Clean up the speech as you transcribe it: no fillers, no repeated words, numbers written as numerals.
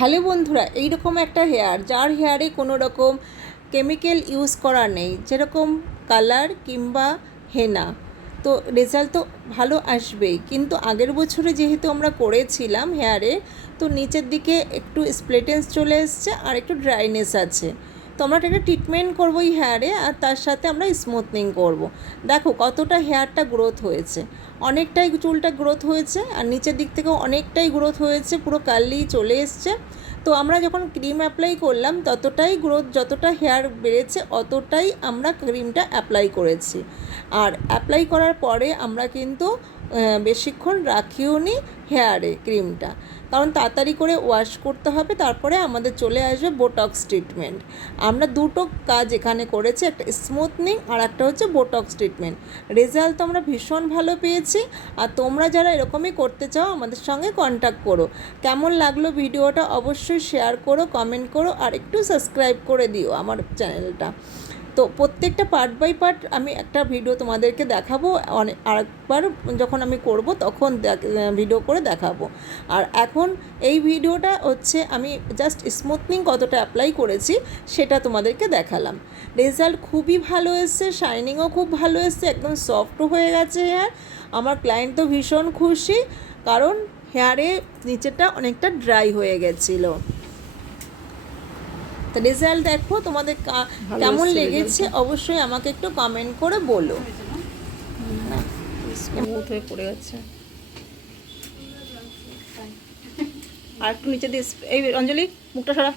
Hello বন্ধুরা, এইরকম একটা হেয়ার যার হেয়ারে কোনো রকম কেমিক্যাল ইউজ করা নেই, যেরকম কালার কিংবা হেনা, তো রেজাল্ট তো ভালো আসবেই। কিন্তু আগের বছরে যেহেতু আমরা করেছিলাম হেয়ারে, তো নিচের দিকে একটু স্প্লিটেন্স চলে এসছে আর একটু ড্রাইনেস আছে। তো আমরা একটা ট্রিটমেন্ট করবো এই হেয়ারে, আর তার সাথে আমরা স্মুথনিং করব। দেখো কতটা হেয়ারটা গ্রোথ হয়েছে, অনেকটাই চুলটা গ্রোথ হয়েছে, আর নিচের দিক থেকেও অনেকটাই গ্রোথ হয়েছে, পুরো কার্লি চলে এসছে। তো আমরা যখন ক্রিম অ্যাপ্লাই করলাম ততটাই গ্রোথ, যতটা হেয়ার বেড়েছে অতটাই আমরা ক্রিমটা অ্যাপ্লাই করেছি। আর অ্যাপ্লাই করার পরে আমরা কিন্তু বেশিক্ষণ রাখিও নি হেয়ারে ক্রিমটা, কারণ তাড়াতাড়ি করে ওয়াশ করতে হবে, তারপরে আমাদের চলে আসবে বোটক্স ট্রিটমেন্ট। আমরা দুটো কাজ এখানে করেছি, একটা স্মুথনিং আর একটা হচ্ছে বোটক্স ট্রিটমেন্ট। রেজাল্ট তো আমরা ভীষণ ভালো পেয়েছি। আর তোমরা যারা এরকমই করতে চাও আমাদের সঙ্গে কন্ট্যাক্ট করো। কেমন লাগলো ভিডিওটা অবশ্যই শেয়ার করো, কমেন্ট করো, আর একটু সাবস্ক্রাইব করে দিও আমার চ্যানেলটা। তো প্রত্যেকটা পার্ট বাই পার্ট আমি একটা ভিডিও তোমাদেরকে দেখাবো, আরেকবার যখন আমি করব তখন ভিডিও করে দেখাবো। আর এখন এই ভিডিওটা হচ্ছে আমি জাস্ট স্মুথনিং কতটা অ্যাপ্লাই করেছি সেটা তোমাদেরকে দেখালাম। রেজাল্ট খুবই ভালো এসছে, শাইনিংও খুব ভালো এসছে, একদম সফটও হয়ে গেছে হেয়ার। আমার ক্লায়েন্ট তো ভীষণ খুশি, কারণ হেয়ারে নিচেটা অনেকটা ড্রাই হয়ে গেছিলো। তো রেজাল্ট দেখো তোমাদের কেমন লেগেছে অবশ্যই আমাকে একটু কমেন্ট করে বলো। স্মুথ হয়ে পড়ে যাচ্ছে। আর একটু নিচে দিয়ে এই অঞ্জলি মুখটা সরা।